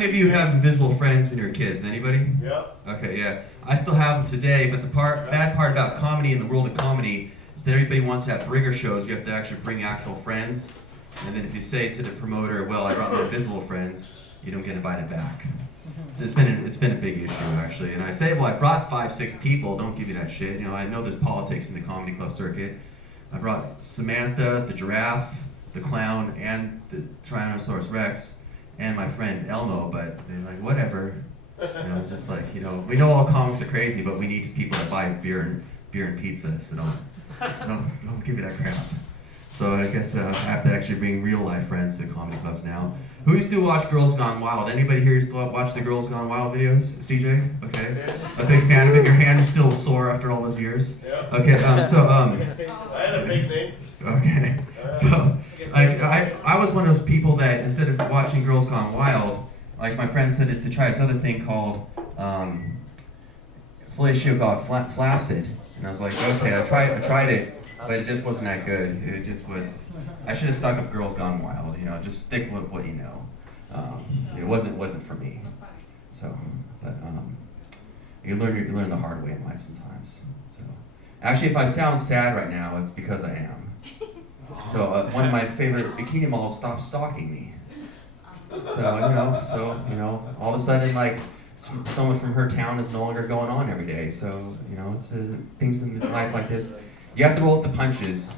many of you have invisible friends when you're kids? Anybody? Yep. Okay, yeah. I still have them today, but the bad part about comedy in the world of comedy is that everybody wants to have bringer shows. You have to actually bring actual friends. And then if you say to the promoter, well, I brought my invisible friends, you don't get invited back. So it's been a big issue, actually. And I say, well, I brought 5, 6 people. Don't give me that shit. You know, I know there's politics in the comedy club circuit. I brought Samantha, the giraffe, the clown, and the Tyrannosaurus Rex, and my friend Elmo, but they're like, whatever. You know, just like, you know, we know all comics are crazy, but we need people that buy beer and pizza, so don't give me that crap. So I guess I have to actually bring real life friends to comedy clubs now. Who used to watch Girls Gone Wild? Anybody here used to watch the Girls Gone Wild videos? CJ? Okay. A big fan of it? Your hand is still sore after all those years? Yeah. Okay, I had a fake name. Okay. So I was one of those people that instead of watching Girls Gone Wild, like my friend said to try this other thing called fellatio called flaccid. And I was like, okay, I tried it, but it just wasn't that good. It just was, I should have stuck with Girls Gone Wild, you know, just stick with what you know. It wasn't for me. So, but you learn the hard way in life sometimes. So, actually, if I sound sad right now, it's because I am. So one of my favorite bikini models stopped stalking me. So you know, all of a sudden, like, someone from her town is no longer going on every day. So, you know, it's things in this life like this. You have to roll with the punches.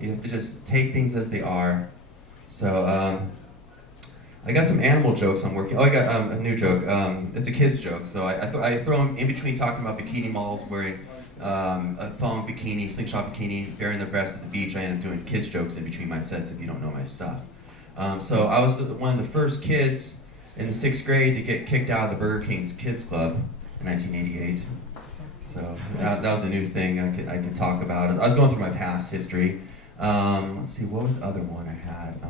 You have to just take things as they are. So, I got some animal jokes I'm working. Oh, I got a new joke. It's a kid's joke. So I throw them in between talking about bikini models wearing a thong bikini, slingshot bikini, bearing their breasts at the beach. I end up doing kids jokes in between my sets if you don't know my stuff. So I was one of the first kids in the 6th grade to get kicked out of the Burger King's Kids Club in 1988. So that was a new thing I could talk about. I was going through my past history. Let's see, what was the other one I had?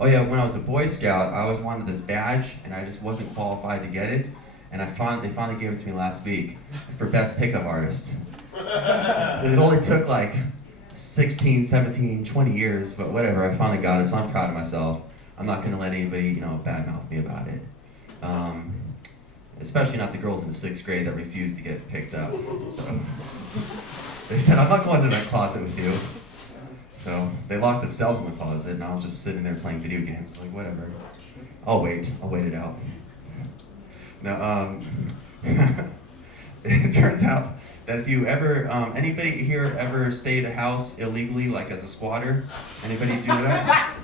Oh yeah, when I was a Boy Scout, I always wanted this badge, and I just wasn't qualified to get it. And they finally gave it to me last week for Best Pickup Artist. It only took like 16, 17, 20 years, but whatever, I finally got it, so I'm proud of myself. I'm not going to let anybody, you know, badmouth me about it. Especially not the girls in the 6th grade that refused to get picked up. So they said, I'm not going to that closet with you. So they locked themselves in the closet, and I was just sitting there playing video games. Like, whatever. I'll wait it out. Now, it turns out that if you ever, anybody here ever stayed at a house illegally, like as a squatter? Anybody do that?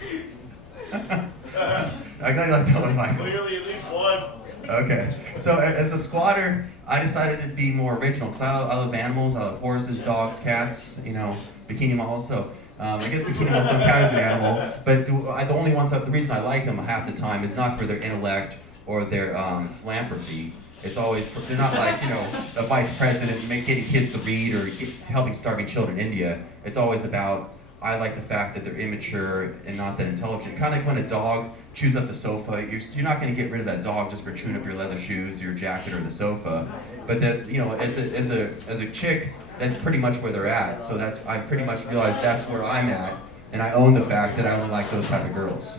I got like that one, Michael. Clearly, at least one. Okay, so as a squatter, I decided to be more original because I love animals. I love horses, dogs, cats, you know, bikini models. So I guess bikini models don't count as an animal, but the only ones, the reason I like them half the time is not for their intellect or their philanthropy. It's always, they're not like, you know, a vice president getting kids to read or helping starving children in India. It's always about, I like the fact that they're immature and not that intelligent. Kind of like when a dog chews up the sofa, you're not going to get rid of that dog just for chewing up your leather shoes, your jacket, or the sofa. But that's, you know, as a chick, that's pretty much where they're at. So I pretty much realized that's where I'm at, and I own the fact that I only like those type of girls.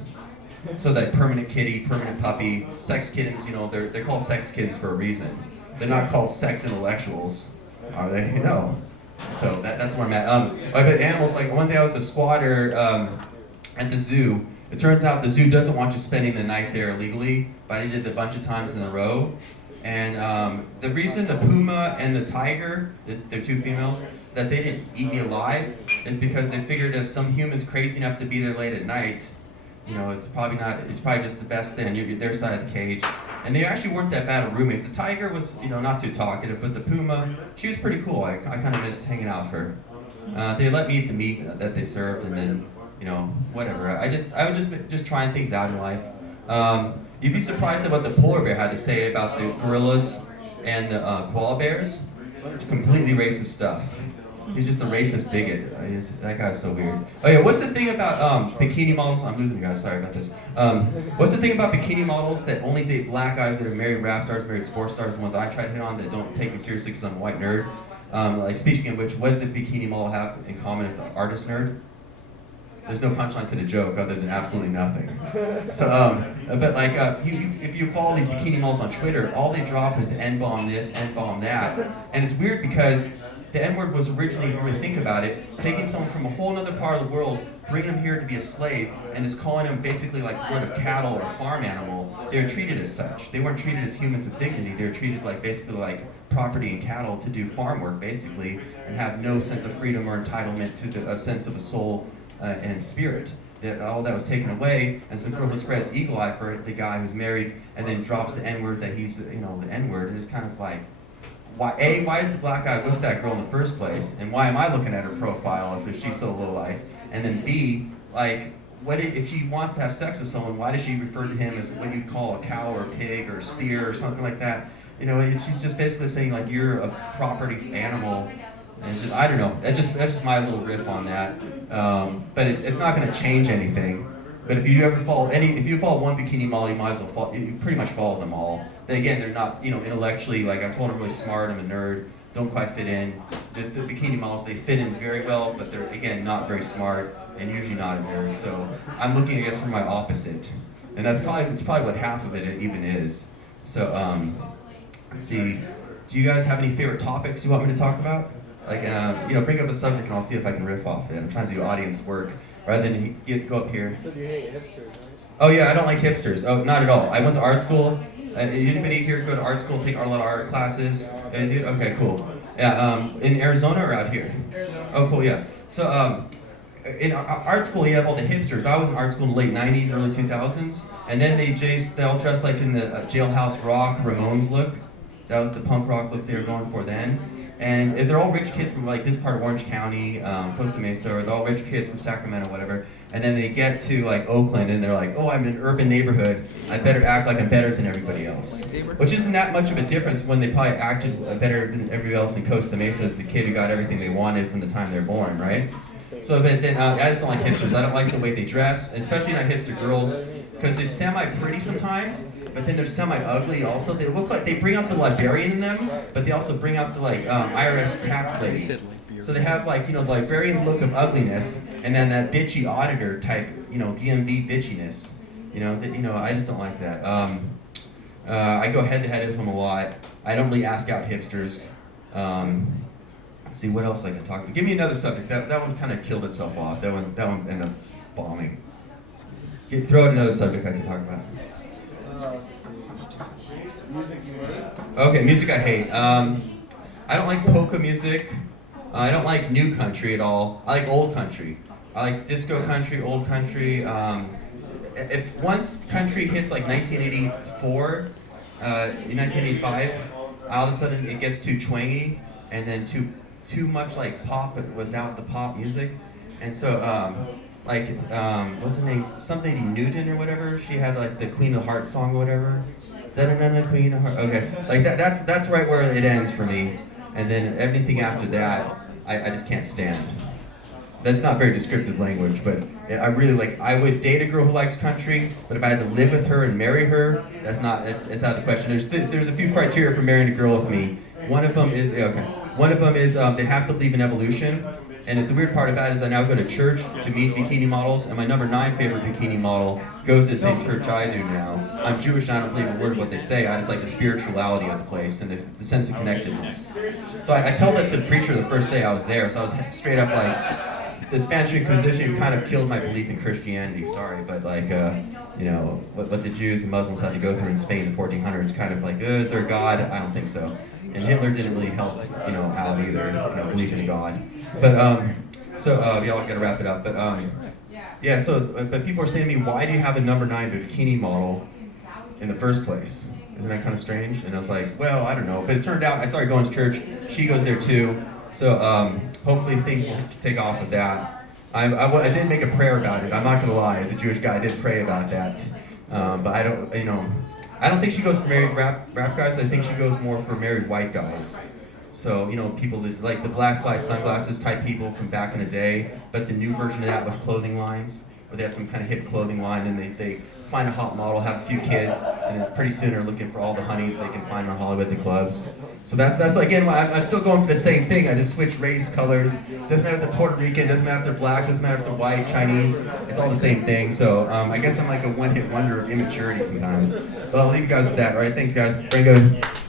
So that permanent kitty, permanent puppy, sex kittens, you know, they're called sex kittens for a reason. They're not called sex intellectuals, are they? No. So that's where I'm at. But animals, like one day I was a squatter at the zoo. It turns out the zoo doesn't want you spending the night there illegally, but I did it a bunch of times in a row. And the reason the puma and the tiger, they're 2 females, that they didn't eat me alive is because they figured if some human's crazy enough to be there late at night, you know, it's probably just the best thing. You're their side of the cage. And they actually weren't that bad of roommates. The tiger was, you know, not too talkative, but the puma, she was pretty cool. I kind of missed hanging out with her. They let me eat the meat that they served, and then, you know, whatever. I was just trying things out in life. You'd be surprised at what the polar bear had to say about the gorillas and the koala bears. Completely racist stuff. He's just a racist bigot. That guy's so weird. Oh yeah, what's the thing about bikini models? I'm losing you guys, sorry about this. What's the thing about bikini models that only date black guys that are married rap stars, married sports stars, the ones I try to hit on that don't take me seriously because I'm a white nerd? Like speaking of which, what did the bikini model have in common with the artist nerd? There's no punchline to the joke other than absolutely nothing. So, but like, if you follow these bikini models on Twitter, all they drop is the N-bomb this, N-bomb that. And it's weird because the N-word was originally, if you really think about it, taking someone from a whole other part of the world, bringing them here to be a slave, and is calling them basically like a sort of cattle or a farm animal. They were treated as such. They weren't treated as humans with dignity. They were treated like basically like property and cattle to do farm work, basically, and have no sense of freedom or entitlement to a sense of a soul and spirit. All that was taken away, and some girl who spreads eagle eye for the guy who's married, and then drops the N-word that he's, the N-word, and it's kind of like, why is the black guy with that girl in the first place, and why am I looking at her profile if she's so low life? And then B, like, if she wants to have sex with someone, why does she refer to him as what you'd call a cow or a pig or a steer or something like that? She's just basically saying like you're a property animal. And it's just, I don't know. That's just my little riff on that. But it's not going to change anything. But if you follow one bikini model, you might as well follow. You pretty much follow them all. Then again, they're not, intellectually, like I'm told, I'm really smart. I'm a nerd. Don't quite fit in. The bikini models, they fit in very well, but they're again not very smart and usually not a nerd. So I'm looking, I guess, for my opposite, and it's probably what half of it even is. So let's see. Do you guys have any favorite topics you want me to talk about? Like, bring up a subject and I'll see if I can riff off it. I'm trying to do audience work rather than go up here. So you hate hipsters, right? Oh yeah, I don't like hipsters. Oh, not at all. I went to art school. Anybody here go to art school, take a lot of art classes? Okay, cool. Yeah, in Arizona or out here? Arizona. Oh, cool, yeah. So in art school, you have all the hipsters. I was in art school in the late 90s, early 2000s. And then they all dressed like in the Jailhouse Rock, Ramones look. That was the punk rock look they were going for then. And they're all rich kids from like this part of Orange County, Costa Mesa, or they're all rich kids from Sacramento, whatever. And then they get to like Oakland and they're like, oh, I'm in an urban neighborhood. I better act like I'm better than everybody else. Which isn't that much of a difference when they probably acted better than everybody else in Costa Mesa as the kid who got everything they wanted from the time they're born, right? So but then I just don't like hipsters. I don't like the way they dress, especially not hipster girls, because they're semi-pretty sometimes, but then they're semi-ugly also. They look like, they bring out the librarian in them, but they also bring out the like IRS tax lady. So they have like, the librarian look of ugliness, and then that bitchy auditor type, DMV bitchiness. I just don't like that. I go head to head with them a lot. I don't really ask out hipsters. Let's see what else I can talk about. Give me another subject. That one kind of killed itself off. That one ended up bombing. Throw out another subject I can talk about. Let's see. Music you hate? Okay, music I hate. I don't like polka music. I don't like new country at all. I like old country. I like disco country, old country. If once country hits like 1984, 1985, all of a sudden it gets too twangy and then too much like pop without the pop music. And so what's her name? Some lady Newton or whatever. She had like the Queen of the Heart song or whatever. Da-da-da-da, Queen of Heart. Okay, like that's right where it ends for me. And then everything after that, I just can't stand. That's not very descriptive language, but I really like. I would date a girl who likes country, but if I had to live with her and marry her, that's out of the question. There's a few criteria for marrying a girl with me. One of them is they have to believe in evolution. And the weird part about it is I now go to church to meet bikini models, and my number 9 favorite bikini model goes to the same church I do now. I'm Jewish and I don't believe a word of what they say. I just like the spirituality of the place and the sense of connectedness. So I told that to the preacher the first day I was there, so I was straight up like, the Spanish Inquisition kind of killed my belief in Christianity, sorry, but like, what the Jews and Muslims had to go through in Spain in the 1400s, kind of like, is there a God? I don't think so. And Hitler didn't really help, out either, belief in God. But, y'all gotta wrap it up. But, but people are saying to me, why do you have a number 9 bikini model in the first place? Isn't that kind of strange? And I was like, well, I don't know. But it turned out I started going to church. She goes there too. So hopefully things will take off with that. I did make a prayer about it. I'm not gonna lie. As a Jewish guy, I did pray about that. But I don't think she goes for married rap guys. I think she goes more for married white guys. So, people that, like the black fly sunglasses type people from back in the day, but the new version of that with clothing lines, or they have some kind of hip clothing line, and they find a hot model, have a few kids, and then pretty soon are looking for all the honeys they can find on Hollywood at the clubs. So that's again why I'm still going for the same thing. I just switch race, colors. Doesn't matter if they're Puerto Rican, doesn't matter if they're black, doesn't matter if they're white, Chinese. It's all the same thing. So I guess I'm like a one-hit wonder of immaturity sometimes. But I'll leave you guys with that. All right, thanks guys. Very good.